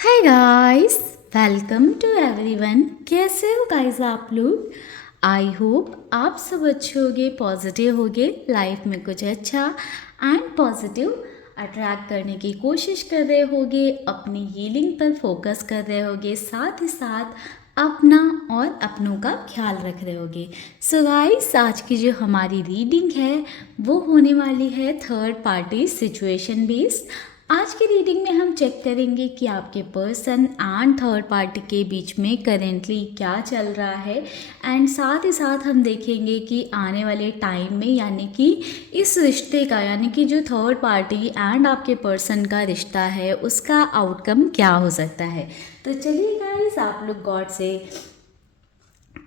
Hi guys, welcome to everyone. कैसे हो guys आप लोग? आई होप आप सब अच्छे होगे, पॉजिटिव होगे, लाइफ में कुछ अच्छा एंड पॉजिटिव अट्रैक्ट करने की कोशिश कर रहे होगे, अपनी हीलिंग पर फोकस कर रहे होगे, साथ ही साथ अपना और अपनों का ख्याल रख रहे होगे। सो गाइस, आज की जो हमारी रीडिंग है वो होने वाली है थर्ड पार्टी सिचुएशन बेस्ड। आज की रीडिंग में हम चेक करेंगे कि आपके पर्सन एंड थर्ड पार्टी के बीच में करेंटली क्या चल रहा है एंड साथ ही साथ हम देखेंगे कि आने वाले टाइम में यानी कि इस रिश्ते का यानी कि जो थर्ड पार्टी एंड आपके पर्सन का रिश्ता है उसका आउटकम क्या हो सकता है। तो चलिए गाइस, आप लोग गॉड से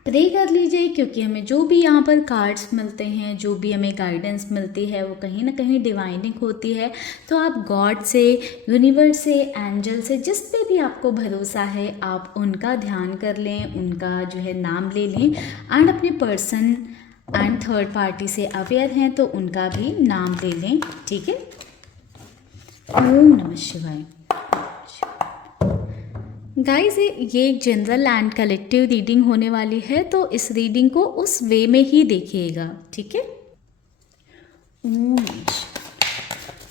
प्रे कर लीजिए, क्योंकि हमें जो भी यहाँ पर कार्ड्स मिलते हैं, जो भी हमें गाइडेंस मिलती है वो कहीं ना कहीं डिवाइनिंग होती है। तो आप गॉड से, यूनिवर्स से, एंजल से, जिस पे भी आपको भरोसा है आप उनका ध्यान कर लें, उनका जो है नाम ले लें एंड अपने पर्सन एंड थर्ड पार्टी से अवेयर हैं तो उनका भी नाम ले लें। ठीक है। ओम नमः शिवाय। गाइस, ये एक जनरल एंड कलेक्टिव रीडिंग होने वाली है, तो इस रीडिंग को उस वे में ही देखिएगा। ठीक है। ओम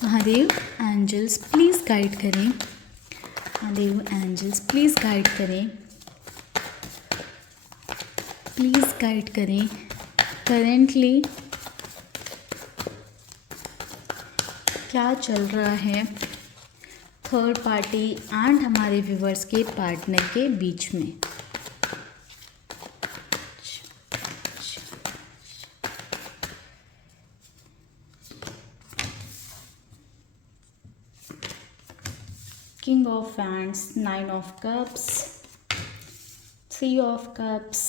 महादेव एंजल्स प्लीज़ गाइड करें, महादेव एंजल्स प्लीज़ गाइड करें, प्लीज़ गाइड करें। करेंटली क्या चल रहा है थर्ड पार्टी एंड हमारे व्यूवर्स के पार्टनर के बीच में? King of Wands, Nine of Cups, Three of Cups,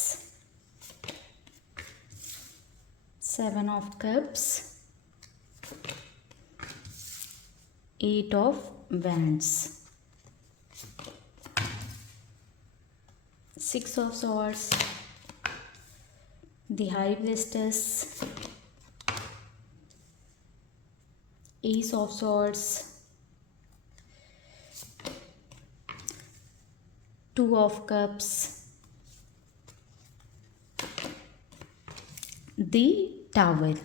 Seven of Cups, Eight of Wands, Six of Swords, the High Priestess, Ace of Swords, Two of Cups, the Tower।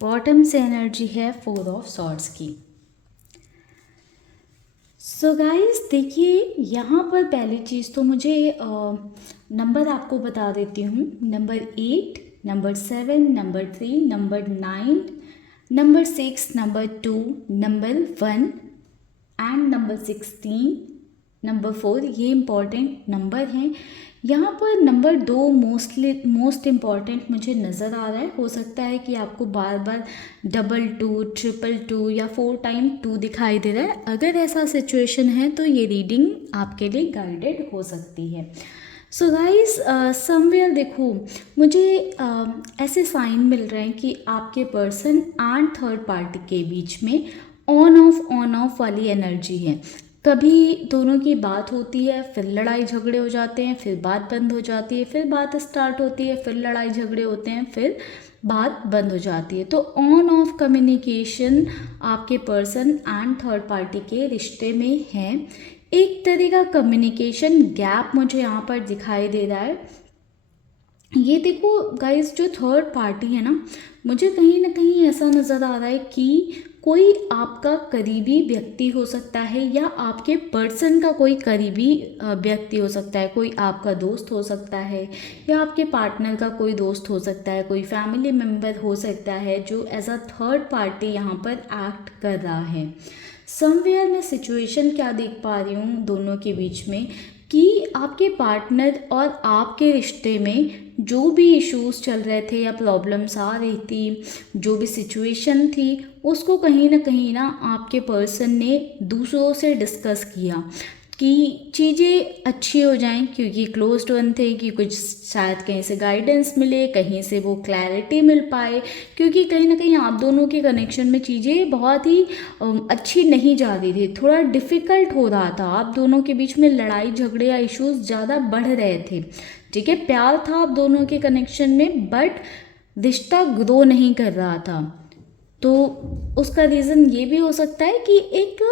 Bottom से energy है four of swords की। So guys, देखिए यहाँ पर पहली चीज़ तो मुझे number आपको बता देती हूँ। Number 8, number 7, number 3, number 9, number 6, number 2, number 1 and number 16, number 4, ये इम्पॉर्टेंट नंबर हैं। यहाँ पर नंबर 2 मोस्ट इम्पॉर्टेंट मुझे नज़र आ रहा है। हो सकता है कि आपको बार बार 22, 222 या 4 टाइम 2 दिखाई दे रहा है। अगर ऐसा सिचुएशन है तो ये रीडिंग आपके लिए गाइडेड हो सकती है। सो गाइस, समवेयर देखो, मुझे ऐसे साइन मिल रहे हैं कि आपके पर्सन एंड थर्ड पार्टी के बीच में ऑन ऑफ वाली एनर्जी है। कभी दोनों की बात होती है, फिर लड़ाई झगड़े हो जाते हैं, फिर बात बंद हो जाती है, फिर बात स्टार्ट होती है, फिर लड़ाई झगड़े होते हैं, फिर बात बंद हो जाती है। तो ऑन ऑफ कम्युनिकेशन आपके पर्सन एंड थर्ड पार्टी के रिश्ते में है। एक तरह का कम्युनिकेशन गैप मुझे यहाँ पर दिखाई दे रहा है। ये देखो गाइस, जो थर्ड पार्टी है ना, मुझे कहीं ना कहीं ऐसा नज़र आ रहा है कि कोई आपका करीबी व्यक्ति हो सकता है या आपके पर्सन का कोई करीबी व्यक्ति हो सकता है। कोई आपका दोस्त हो सकता है या आपके पार्टनर का कोई दोस्त हो सकता है, कोई फैमिली मेम्बर हो सकता है जो एज अ थर्ड पार्टी यहाँ पर एक्ट कर रहा है। समवेयर मैं सिचुएशन क्या देख पा रही हूँ दोनों के बीच में कि आपके पार्टनर और आपके रिश्ते में जो भी इश्यूज चल रहे थे या प्रॉब्लम्स आ रही थी, जो भी सिचुएशन थी, उसको कहीं ना आपके पर्सन ने दूसरों से डिस्कस किया कि चीज़ें अच्छी हो जाएं, क्योंकि क्लोज्ड वन थे कि कुछ शायद कहीं से गाइडेंस मिले, कहीं से वो क्लैरिटी मिल पाए, क्योंकि कहीं ना कहीं आप दोनों के कनेक्शन में चीज़ें बहुत ही अच्छी नहीं जा रही थी, थोड़ा डिफ़िकल्ट हो रहा था। आप दोनों के बीच में लड़ाई झगड़े या इश्यूज ज़्यादा बढ़ रहे थे। ठीक है, प्यार था आप दोनों के कनेक्शन में, बट रिश्ता ग्रो नहीं कर रहा था। तो उसका रीज़न ये भी हो सकता है कि एक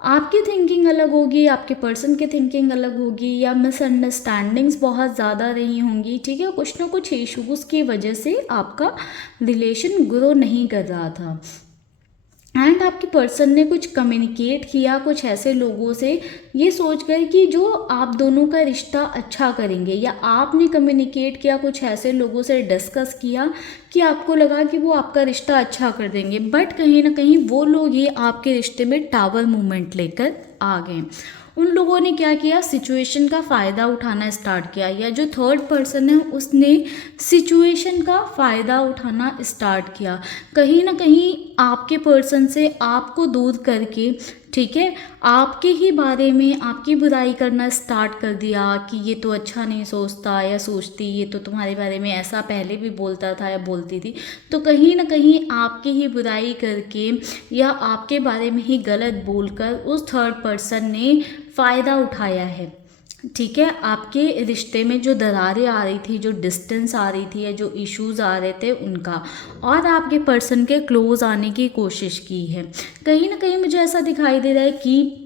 आपकी थिंकिंग अलग होगी, आपके पर्सन की थिंकिंग अलग होगी, या मिसअंडरस्टैंडिंग्स बहुत ज़्यादा रही होंगी, ठीक है। कुछ ना कुछ इश्यूज़ की वजह से आपका रिलेशन ग्रो नहीं कर रहा था, एंड आपके पर्सन ने कुछ कम्युनिकेट किया कुछ ऐसे लोगों से ये सोचकर कि जो आप दोनों का रिश्ता अच्छा करेंगे, या आपने कम्युनिकेट किया कुछ ऐसे लोगों से डिस्कस किया कि आपको लगा कि वो आपका रिश्ता अच्छा कर देंगे, बट कहीं ना कहीं वो लोग ये आपके रिश्ते में टावर मूवमेंट लेकर आ गए। उन लोगों ने क्या किया, सिचुएशन का फ़ायदा उठाना स्टार्ट किया, या जो थर्ड पर्सन है उसने सिचुएशन का फ़ायदा उठाना स्टार्ट किया, कहीं ना कहीं आपके पर्सन से आपको दूर करके, ठीक है, आपके ही बारे में आपकी बुराई करना स्टार्ट कर दिया कि ये तो अच्छा नहीं सोचता या सोचती, ये तो तुम्हारे बारे में ऐसा पहले भी बोलता था या बोलती थी। तो कहीं ना कहीं आपकी ही बुराई करके या आपके बारे में ही गलत बोलकर उस थर्ड पर्सन ने फ़ायदा उठाया है, ठीक है। आपके रिश्ते में जो दरारें आ रही थी, जो डिस्टेंस आ रही थी, या जो इश्यूज आ रहे थे उनका, और आपके पर्सन के क्लोज आने की कोशिश की है। कहीं ना कहीं मुझे ऐसा दिखाई दे रहा है कि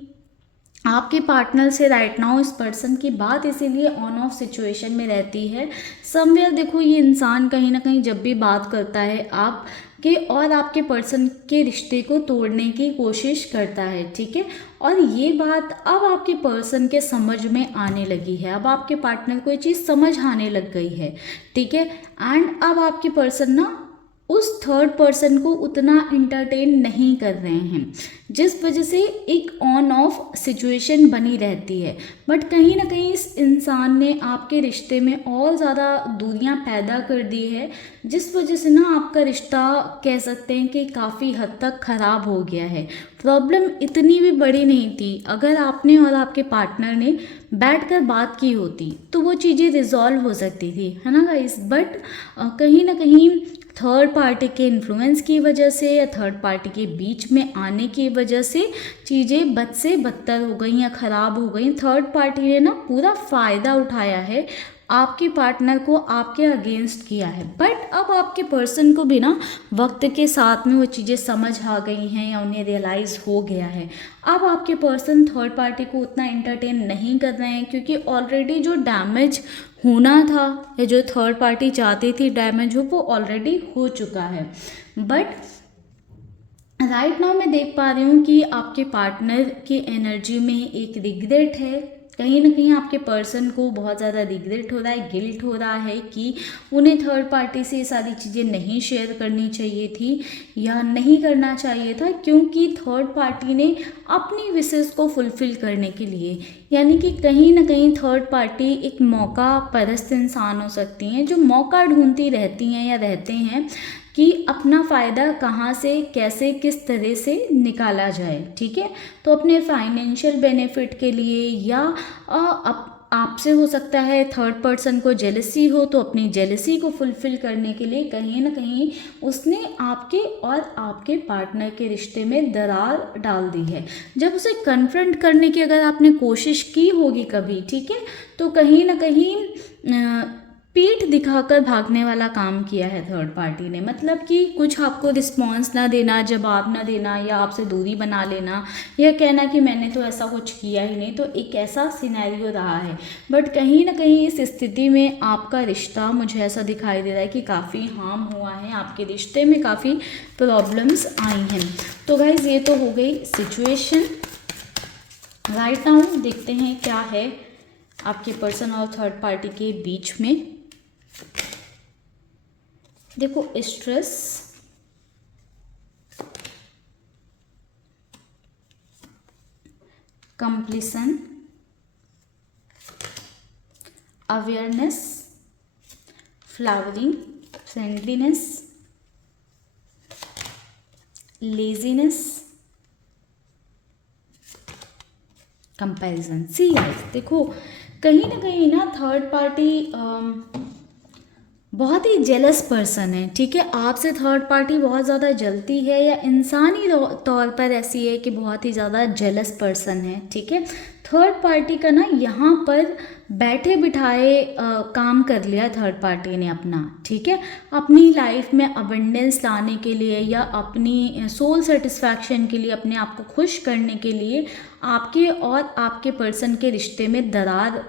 आपके पार्टनर से राइट नाउ इस पर्सन की बात इसीलिए ऑन ऑफ सिचुएशन में रहती है। समवेयर देखो, ये इंसान कहीं ना कहीं जब भी बात करता है आप के और आपके पर्सन के रिश्ते को तोड़ने की कोशिश करता है, ठीक है। और ये बात अब आपके पर्सन के समझ में आने लगी है, अब आपके पार्टनर को ये चीज़ समझ आने लग गई है, ठीक है। एंड अब आपके पर्सन ना उस थर्ड पर्सन को उतना इंटरटेन नहीं कर रहे हैं, जिस वजह से एक ऑन ऑफ सिचुएशन बनी रहती है। बट कहीं ना कहीं इस इंसान ने आपके रिश्ते में और ज़्यादा दूरियां पैदा कर दी है, जिस वजह से ना आपका रिश्ता कह सकते हैं कि काफ़ी हद तक ख़राब हो गया है। प्रॉब्लम इतनी भी बड़ी नहीं थी, अगर आपने और आपके पार्टनर ने बैठकर बात की होती तो वो चीज़ें रिजॉल्व हो सकती थी, है ना गाइस। बट कहीं ना कहीं थर्ड पार्टी के इन्फ्लुएंस की वजह से या थर्ड पार्टी के बीच में आने की वजह से चीज़ें बद से बदतर हो गई या ख़राब हो गई। थर्ड पार्टी ने ना पूरा फ़ायदा उठाया है, आपके पार्टनर को आपके अगेंस्ट किया है। बट अब आपके पर्सन को भी ना वक्त के साथ में वो चीज़ें समझ आ गई हैं या उन्हें रियलाइज़ हो गया है। अब आपके पर्सन थर्ड पार्टी को उतना एंटरटेन नहीं कर रहे हैं, क्योंकि ऑलरेडी जो डैमेज होना था या जो थर्ड पार्टी चाहती थी डैमेज हो, वो ऑलरेडी हो चुका है। बट राइट नाउ मैं देख पा रही हूँ कि आपके पार्टनर की एनर्जी में एक रिग्रेट है, कहीं ना कहीं आपके पर्सन को बहुत ज़्यादा रिग्रेट हो रहा है, गिल्ट हो रहा है कि उन्हें थर्ड पार्टी से ये सारी चीज़ें नहीं शेयर करनी चाहिए थी या नहीं करना चाहिए था, क्योंकि थर्ड पार्टी ने अपनी विशेष को फुलफ़िल करने के लिए, यानी कि कहीं ना कहीं थर्ड पार्टी एक मौका परस्त इंसान हो सकती हैं, जो मौका ढूंढती रहती हैं या रहते हैं कि अपना फ़ायदा कहाँ से कैसे किस तरह से निकाला जाए, ठीक है। तो अपने फाइनेंशियल बेनिफिट के लिए या आपसे हो सकता है थर्ड पर्सन को जेलसी हो, तो अपनी जेलसी को फुलफ़िल करने के लिए कहीं ना कहीं उसने आपके और आपके पार्टनर के रिश्ते में दरार डाल दी है। जब उसे कन्फ्रंट करने की अगर आपने कोशिश की होगी कभी, ठीक है, तो कहीं ना कहीं पीठ दिखाकर भागने वाला काम किया है थर्ड पार्टी ने। मतलब कि कुछ आपको रिस्पॉन्स ना देना, जवाब ना देना, या आपसे दूरी बना लेना, या कहना कि मैंने तो ऐसा कुछ किया ही नहीं, तो एक ऐसा सिनेरियो रहा है। बट कहीं ना कहीं इस स्थिति में आपका रिश्ता, मुझे ऐसा दिखाई दे रहा है कि काफ़ी हार्म हुआ है, आपके रिश्ते में काफ़ी प्रॉब्लम्स आई हैं। तो गाइज ये तो हो गई सिचुएशन। राइट नाउ देखते हैं क्या है आपके पर्सन और थर्ड पार्टी के बीच में। देखो, stress, completion, awareness, flowering, friendliness, laziness, comparison. See guys, देखो कहीं ना कहीं ना थर्ड पार्टी बहुत ही जेलस पर्सन है, ठीक है। आपसे थर्ड पार्टी बहुत ज़्यादा जलती है, या इंसानी तौर पर ऐसी है कि बहुत ही ज़्यादा जेलस पर्सन है, ठीक है। थर्ड पार्टी का ना यहाँ पर बैठे बिठाए काम कर लिया थर्ड पार्टी ने अपना, ठीक है, अपनी लाइफ में अबंडेंस लाने के लिए या अपनी सोल सेटिस्फैक्शन के लिए, अपने आप को खुश करने के लिए, आपके और आपके पर्सन के रिश्ते में दरार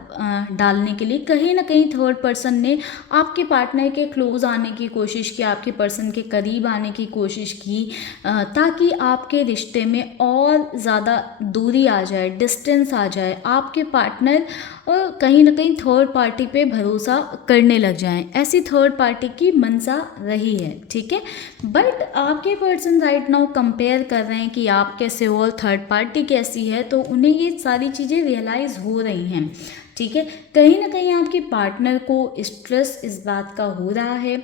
डालने के लिए कहीं ना कहीं थर्ड पर्सन ने आपके पार्टनर के क्लोज आने की कोशिश की, आपके पर्सन के करीब आने की कोशिश की, ताकि आपके रिश्ते में और ज़्यादा दूरी आ जाए, डिस्टेंस आ जाए, आपके पार्टनर कहीं ना कहीं थर्ड पार्टी पे भरोसा करने लग जाएं। ऐसी थर्ड पार्टी की मंशा रही है, ठीक है। बट आपके पर्सन राइट नाउ कंपेयर कर रहे हैं कि आप कैसे हो और थर्ड पार्टी कैसी है, तो उन्हें ये सारी चीज़ें रियलाइज़ हो रही हैं, ठीक है। कहीं ना कहीं आपके पार्टनर को स्ट्रेस इस बात का हो रहा है,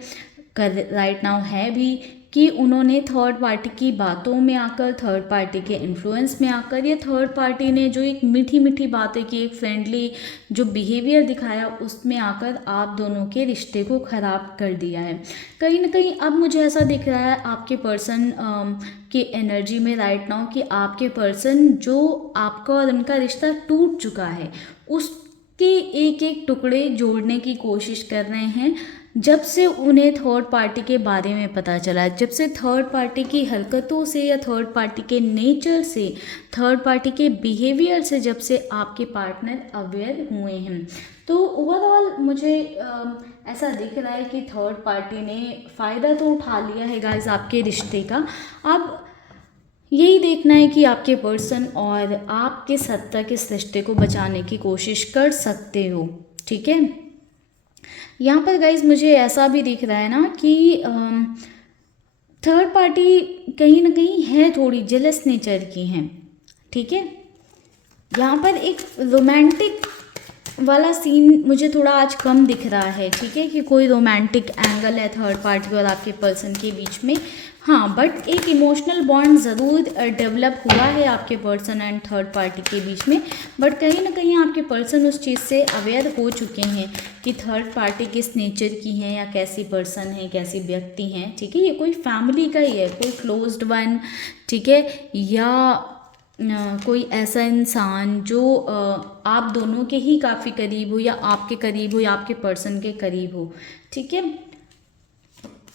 कर राइट नाउ है भी, कि उन्होंने थर्ड पार्टी की बातों में आकर, थर्ड पार्टी के इन्फ्लुएंस में आकर, या थर्ड पार्टी ने जो एक मीठी मीठी बातें की, एक फ्रेंडली जो बिहेवियर दिखाया, उसमें आकर आप दोनों के रिश्ते को ख़राब कर दिया है। कहीं ना कहीं अब मुझे ऐसा दिख रहा है आपके पर्सन के एनर्जी में राइट नाउ कि आपके पर्सन जो आपका और उनका रिश्ता टूट चुका है, उसके एक एक टुकड़े जोड़ने की कोशिश कर रहे हैं। जब से उन्हें थर्ड पार्टी के बारे में पता चला, जब से थर्ड पार्टी की हरकतों से या थर्ड पार्टी के नेचर से, थर्ड पार्टी के बिहेवियर से, जब से आपके पार्टनर अवेयर हुए हैं, तो ओवरऑल मुझे ऐसा दिख रहा है कि थर्ड पार्टी ने फ़ायदा तो उठा लिया है गाइस आपके रिश्ते का। अब यही देखना है कि आपके पर्सन और आप किस हद तक इस रिश्ते को बचाने की कोशिश कर सकते हो, ठीक है। यहाँ पर गाइज मुझे ऐसा भी दिख रहा है ना कि थर्ड पार्टी कहीं ना कहीं है थोड़ी जेलस नेचर की हैं, ठीक है। यहाँ पर एक रोमांटिक वाला सीन मुझे थोड़ा आज कम दिख रहा है, ठीक है, कि कोई रोमांटिक एंगल है थर्ड पार्टी और आपके पर्सन के बीच में। हाँ, बट एक इमोशनल बॉन्ड ज़रूर डेवलप हुआ है आपके पर्सन एंड थर्ड पार्टी के बीच में। बट कहीं ना कहीं आपके पर्सन उस चीज़ से अवेयर हो चुके हैं कि थर्ड पार्टी किस नेचर की है या कैसी पर्सन है, कैसी व्यक्ति हैं, ठीक है। ये कोई फैमिली का ही है, कोई क्लोज्ड वन, ठीक है, या कोई ऐसा इंसान जो आप दोनों के ही काफ़ी करीब हो, या आपके करीब हो, या आपके पर्सन के करीब हो, ठीक है।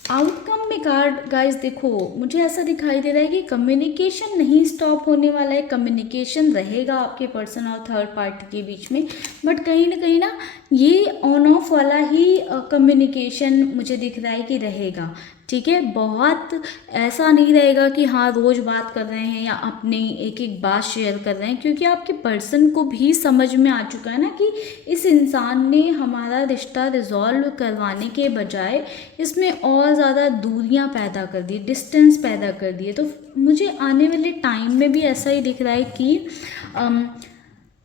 आउटकम में कार्ड गाइस देखो मुझे ऐसा दिखाई दे रहा है कि कम्युनिकेशन नहीं स्टॉप होने वाला है, कम्युनिकेशन रहेगा आपके पर्सन और थर्ड पार्टी के बीच में। बट कहीं ना ये ऑन ऑफ वाला ही कम्युनिकेशन मुझे दिख रहा है कि रहेगा, ठीक है। बहुत ऐसा नहीं रहेगा कि हाँ रोज़ बात कर रहे हैं या अपनी एक एक बात शेयर कर रहे हैं, क्योंकि आपके पर्सन को भी समझ में आ चुका है ना कि इस इंसान ने हमारा रिश्ता रिजॉल्व करवाने के बजाय इसमें और ज़्यादा दूरियां पैदा कर दी, डिस्टेंस पैदा कर दिए। तो मुझे आने वाले टाइम में भी ऐसा ही दिख रहा है कि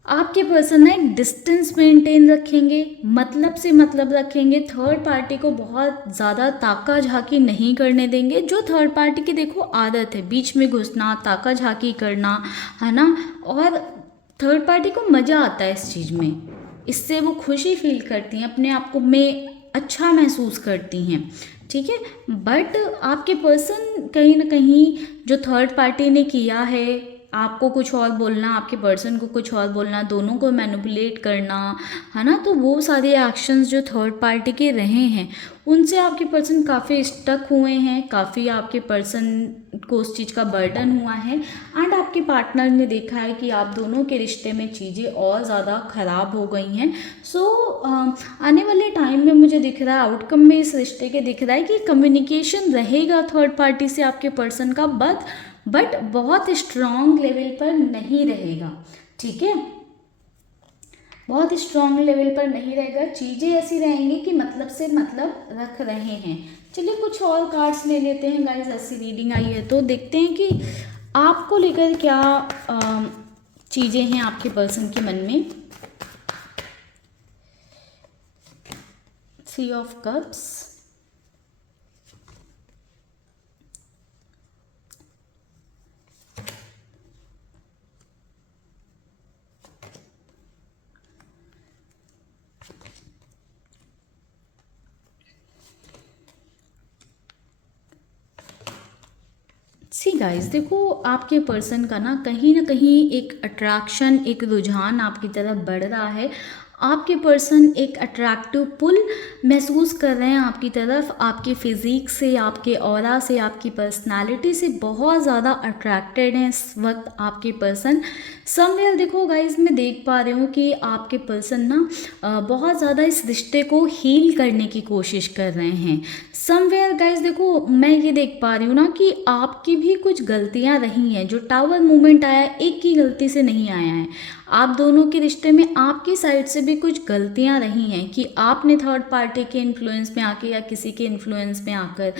आपके पर्सन ना एक डिस्टेंस मेंटेन रखेंगे, मतलब से मतलब रखेंगे, थर्ड पार्टी को बहुत ज़्यादा ताका झाकी नहीं करने देंगे। जो थर्ड पार्टी की देखो आदत है, बीच में घुसना, ताका झाकी करना, है ना, और थर्ड पार्टी को मज़ा आता है इस चीज़ में, इससे वो खुशी फील करती हैं, अपने आप को में अच्छा महसूस करती हैं, ठीक है। बट आपके पर्सन कहीं ना कहीं जो थर्ड पार्टी ने किया है, आपको कुछ और बोलना, आपके पर्सन को कुछ और बोलना, दोनों को मैनिपुलेट करना, है ना, तो वो सारे एक्शंस जो थर्ड पार्टी के रहे हैं उनसे आपके पर्सन काफ़ी स्टक हुए हैं, काफ़ी आपके पर्सन को उस चीज़ का बर्डन हुआ है। एंड आपके पार्टनर ने देखा है कि आप दोनों के रिश्ते में चीज़ें और ज़्यादा ख़राब हो गई हैं। सो आने वाले टाइम में मुझे दिख रहा है, आउटकम में इस रिश्ते के दिख रहा है कि कम्युनिकेशन रहेगा थर्ड पार्टी से आपके पर्सन का, बट बहुत स्ट्रॉन्ग लेवल पर नहीं रहेगा, ठीक है, बहुत स्ट्रॉन्ग लेवल पर नहीं रहेगा। चीज़ें ऐसी रहेंगी कि मतलब से मतलब रख रहे हैं। चलिए कुछ और कार्ड्स ले लेते हैं गाइस, ऐसी रीडिंग आई है तो देखते हैं कि आपको लेकर क्या चीज़ें हैं आपके पर्सन के मन में। 3 ऑफ कप्स, सी गाइस, देखो आपके पर्सन का ना कहीं एक अट्रैक्शन, एक रुझान आपकी तरफ बढ़ रहा है। आपके पर्सन एक अट्रैक्टिव पुल महसूस कर रहे हैं आपकी तरफ, आपके फिजिक से, आपके ऑरा से, आपकी पर्सनालिटी से बहुत ज़्यादा अट्रैक्टेड हैं इस वक्त आपके पर्सन। समवेयर देखो गाइस, मैं देख पा रही हूँ कि आपके पर्सन ना बहुत ज़्यादा इस रिश्ते को हील करने की कोशिश कर रहे हैं। समवेयर गाइस देखो, मैं ये देख पा रही हूँ ना कि आपकी भी कुछ गलतियाँ रही हैं। जो टावर मूवमेंट आया है, एक की गलती से नहीं आया है। आप दोनों के रिश्ते में आपकी साइड से भी कुछ गलतियां रही हैं कि आपने थर्ड पार्टी के इन्फ्लुएंस में आके या किसी के इन्फ्लुएंस में आकर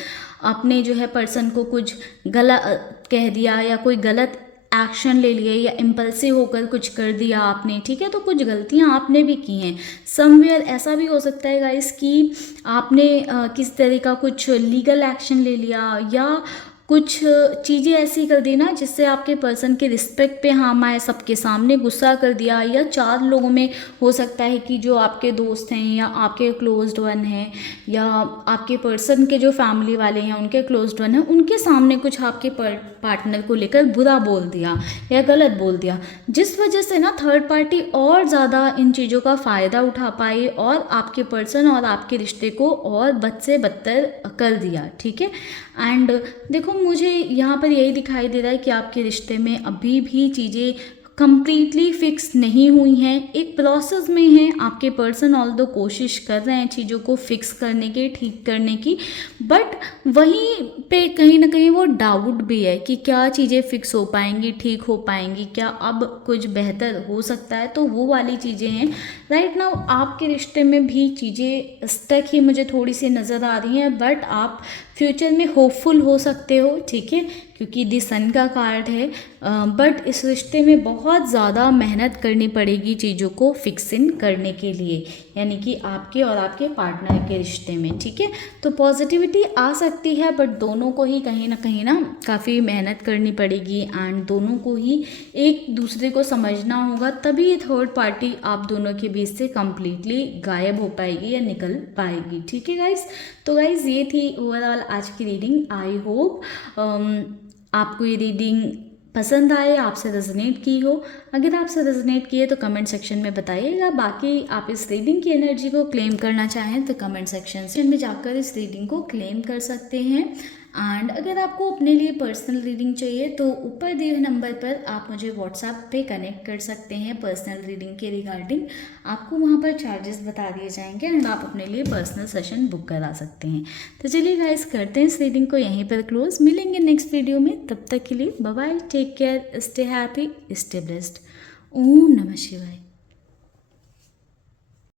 आपने जो है पर्सन को कुछ गलत कह दिया या कोई गलत एक्शन ले लिए या इम्पल्सिव होकर कुछ कर दिया आपने, ठीक है। तो कुछ गलतियां आपने भी की हैं। समवेयर ऐसा भी हो सकता है गाइस कि आपने किस तरह का कुछ लीगल एक्शन ले लिया या कुछ चीज़ें ऐसी कर दी ना जिससे आपके पर्सन के रिस्पेक्ट पे हार्म आए, सबके सामने गुस्सा कर दिया, या चार लोगों में हो सकता है कि जो आपके दोस्त हैं या आपके क्लोज्ड वन हैं या आपके पर्सन के जो फैमिली वाले हैं उनके क्लोज्ड वन हैं, उनके सामने कुछ आपके पार्टनर को लेकर बुरा बोल दिया या गलत बोल दिया, जिस वजह से ना थर्ड पार्टी और ज़्यादा इन चीज़ों का फ़ायदा उठा पाई और आपके पर्सन और आपके रिश्ते को और बद से बदतर कर दिया, ठीक है। एंड देखो, मुझे यहाँ पर यही दिखाई दे रहा है कि आपके रिश्ते में अभी भी चीज़ें कंप्लीटली फिक्स नहीं हुई हैं, एक प्रोसेस में हैं। आपके पर्सन ऑल्दो कोशिश कर रहे हैं चीज़ों को फिक्स करने की, ठीक करने की, बट वहीं पे कहीं ना कहीं वो डाउट भी है कि क्या चीज़ें फिक्स हो पाएंगी, ठीक हो पाएंगी, क्या अब कुछ बेहतर हो सकता है। तो वो वाली चीज़ें हैं। राइट नाउ आपके रिश्ते में भी चीज़ें स्टक ही मुझे थोड़ी सी नज़र आ रही हैं, बट आप फ्यूचर में होपफुल हो सकते हो, ठीक है, क्योंकि दी सन का कार्ड है। बट इस रिश्ते में बहुत ज़्यादा मेहनत करनी पड़ेगी चीज़ों को फिक्स इन करने के लिए, यानी कि आपके और आपके पार्टनर के रिश्ते में, ठीक है। तो पॉजिटिविटी आ सकती है, बट दोनों को ही कहीं ना काफ़ी मेहनत करनी पड़ेगी एंड दोनों को ही एक दूसरे को समझना होगा, तभी ये थर्ड पार्टी आप दोनों के बीच से कम्प्लीटली गायब हो पाएगी या निकल पाएगी, ठीक है गाइस। तो गाइस, ये थी ओवरऑल आज की रीडिंग। आई होप आपको ये रीडिंग पसंद आए, आपसे रेजोनेट की हो। अगर आपसे रेजोनेट किए तो कमेंट सेक्शन में बताइएगा। बाकी आप इस रीडिंग की एनर्जी को क्लेम करना चाहें तो कमेंट सेक्शन में जाकर इस रीडिंग को क्लेम कर सकते हैं। एंड अगर आपको अपने लिए पर्सनल रीडिंग चाहिए तो ऊपर दिए हुए नंबर पर आप मुझे व्हाट्सएप पे कनेक्ट कर सकते हैं पर्सनल रीडिंग के रिगार्डिंग। आपको वहाँ पर चार्जेस बता दिए जाएंगे एंड आप अपने लिए पर्सनल सेशन बुक करा सकते हैं। तो चलिए गाइस, करते हैं इस रीडिंग को यहीं पर क्लोज। मिलेंगे नेक्स्ट वीडियो में, तब तक के लिए bye bye, take care, stay happy, stay blessed. ओम नमः शिवाय।